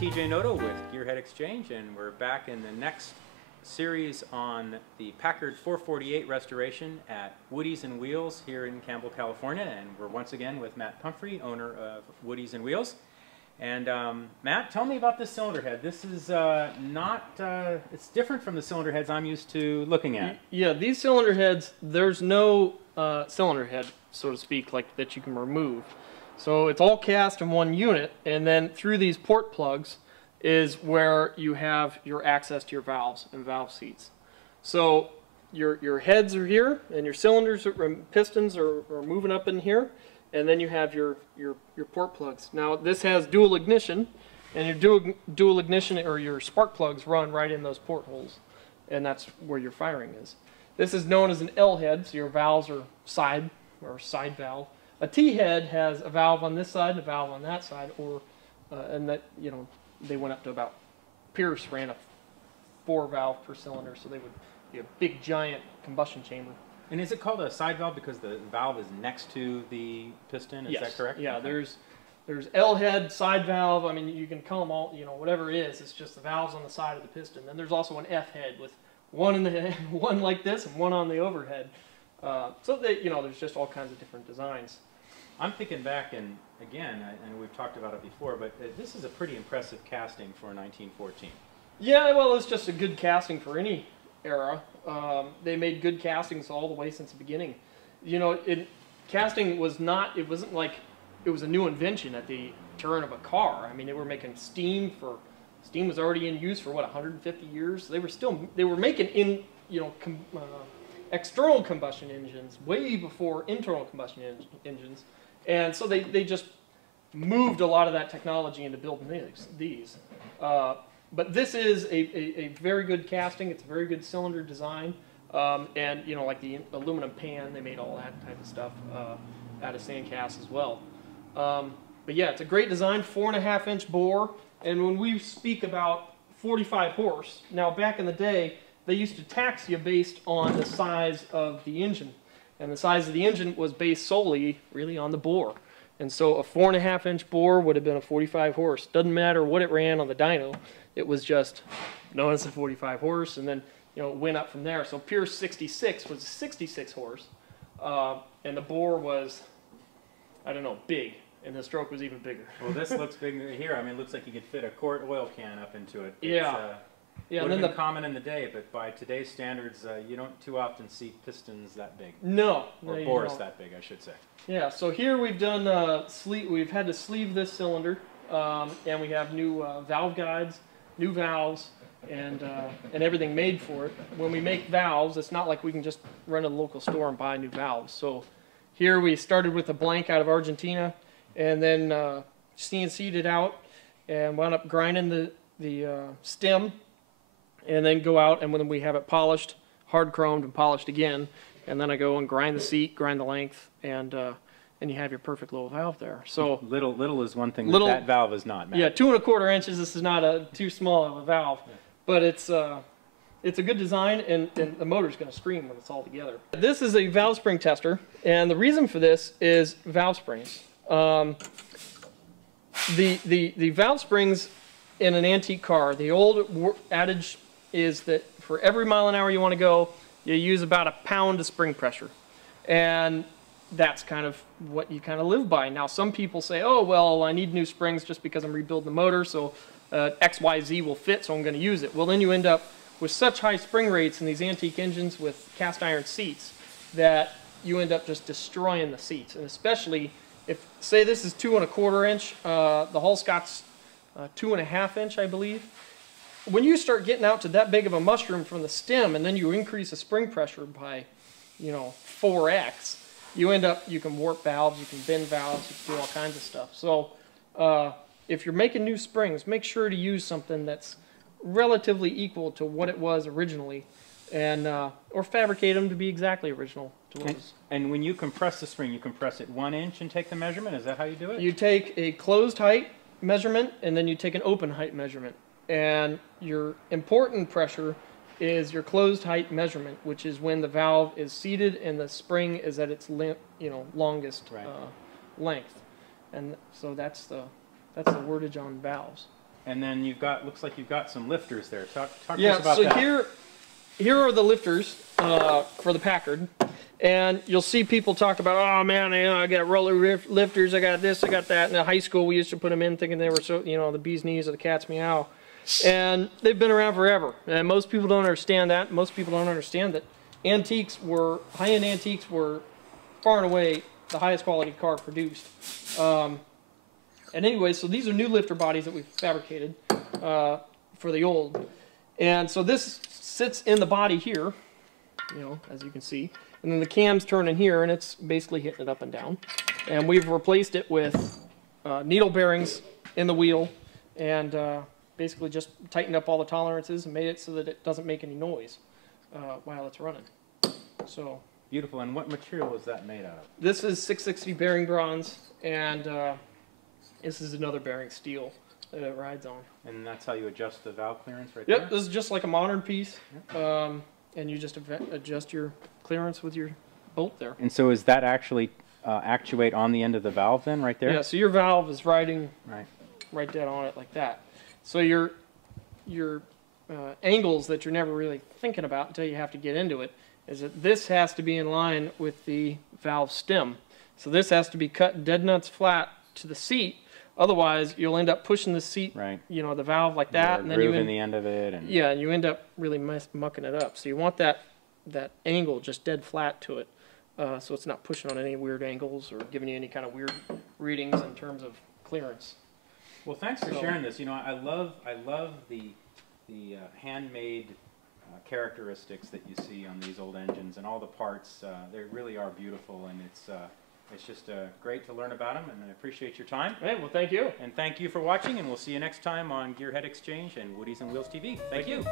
TJ Noto with GearheadExchange, and we're back in the next series on the Packard 448 restoration at Woodies and Wheels here in Campbell, California. And we're once again with Matt Pumphrey, owner of Woodies and Wheels. And Matt, tell me about this cylinder head. This is it's different from the cylinder heads I'm used to looking at. Yeah, these cylinder heads, there's no cylinder head, so to speak, like that you can remove. So it's all cast in one unit, and then through these port plugs is where you have your access to your valves and valve seats. So your heads are here, and your cylinders, pistons are moving up in here, and then you have your port plugs. Now this has dual ignition, and your dual ignition or your spark plugs run right in those portholes, and that's where your firing is. This is known as an L head, so your valves are side valve. A T head has a valve on this side and a valve on that side, or and that, you know, they went up to about, Pierce ran a 4 valve per cylinder, so they would be a big giant combustion chamber. And is it called a side valve because the valve is next to the piston? Is that correct? Yeah, okay. There's L head, side valve. I mean, you can call them all, you know, whatever it is. It's just the valves on the side of the piston. Then there's also an F head with one in the one like this and one on the overhead. So they, you know, there's just all kinds of different designs. I'm thinking back, and again, and we've talked about it before, but this is a pretty impressive casting for 1914. Yeah, well, it's just a good casting for any era. They made good castings all the way since the beginning. You know, casting was not, it wasn't like it was a new invention at the turn of a car. I mean, they were making steam was already in use for what, 150 years? They were making external combustion engines way before internal combustion engines. And so they just moved a lot of that technology into building these. But this is a very good casting. It's a very good cylinder design. And, you know, like the aluminum pan, they made all that type of stuff out of sand cast as well. But yeah, it's a great design, 4.5-inch bore. And when we speak about 45 horse, now back in the day, they used to tax you based on the size of the engine. And the size of the engine was based solely, really, on the bore. And so a 4.5-inch bore would have been a 45 horse. Doesn't matter what it ran on the dyno. It was just known as a 45 horse, and then, you know, it went up from there. So Pierce 66 was a 66 horse, and the bore was, I don't know, big, and the stroke was even bigger. Well, this looks big here. I mean, it looks like you could fit a quart oil can up into it. Yeah. Yeah, would have been common in the day, but by today's standards, you don't too often see pistons that big. No. Or bores that big, I should say. Yeah, so here we've done we've had to sleeve this cylinder, and we have new valve guides, new valves, and everything made for it. When we make valves, it's not like we can just run to the local store and buy new valves. So here we started with a blank out of Argentina, and then CNC'd it out, and wound up grinding the stem, and then go out, and when we have it polished, hard chromed and polished again, and then I go and grind the seat, grind the length, and you have your perfect little valve there. So little is one thing that valve is not, Matt. Yeah, 2¼ inches. This is not too small of a valve, yeah. But it's a good design, and the motor's going to scream when it's all together. This is a valve spring tester, and the reason for this is valve springs. The valve springs in an antique car, the old adage is that for every mile an hour you want to go, you use about a pound of spring pressure. And that's kind of what you kind of live by. Now, some people say, oh, well, I need new springs just because I'm rebuilding the motor, so XYZ will fit, so I'm going to use it. Well, then you end up with such high spring rates in these antique engines with cast iron seats that you end up just destroying the seats. And especially if, say this is 2¼ inch, the Hallscott's 2.5 inch, I believe. When you start getting out to that big of a mushroom from the stem, and then you increase the spring pressure by, you know, 4x, you end up, you can warp valves, you can bend valves, you can do all kinds of stuff. So if you're making new springs, make sure to use something that's relatively equal to what it was originally, and or fabricate them to be exactly original to what and when you compress the spring, you compress it 1 inch and take the measurement? Is that how you do it? You take a closed height measurement, and then you take an open height measurement. And your important pressure is your closed height measurement, which is when the valve is seated and the spring is at its longest length. And so that's the wordage on valves. And then you've got, looks like you've got some lifters there. Talk to Yeah, us about so that. here are the lifters for the Packard. And you'll see people talk about, oh man, I got roller lifters, I got this, I got that. In high school, we used to put them in thinking they were so, the bee's knees or the cat's meow. And they've been around forever. And most people don't understand that. Most people don't understand that high-end antiques were far and away the highest quality car produced. And anyway, so these are new lifter bodies that we've fabricated for the old. And so this sits in the body here, as you can see. And then the cam's turning here, and it's basically hitting it up and down. And we've replaced it with needle bearings in the wheel, and basically just tightened up all the tolerances and made it so that it doesn't make any noise while it's running. So beautiful. And what material is that made out of? This is 660 bearing bronze, and this is another bearing steel that it rides on. And that's how you adjust the valve clearance right there? Yep, this is just like a modern piece, and you just adjust your clearance with your bolt there. And so is that actually actuate on the end of the valve then, right there? Yeah, so your valve is riding right dead on it like that. So your angles that you're never really thinking about until you have to get into it is that this has to be in line with the valve stem. So this has to be cut dead nuts flat to the seat. Otherwise, you'll end up pushing the seat, the valve like that, or and then you in the end of it. And yeah, and you end up really mucking it up. So you want that angle just dead flat to it, so it's not pushing on any weird angles or giving you any kind of weird readings in terms of clearance. Well, thanks for sharing this. I love the handmade characteristics that you see on these old engines, and all the parts. They really are beautiful, and it's just great to learn about them, and I appreciate your time. Hey, well, thank you. And thank you for watching, and we'll see you next time on Gearhead Exchange and Woodies and Wheels TV. Thank you.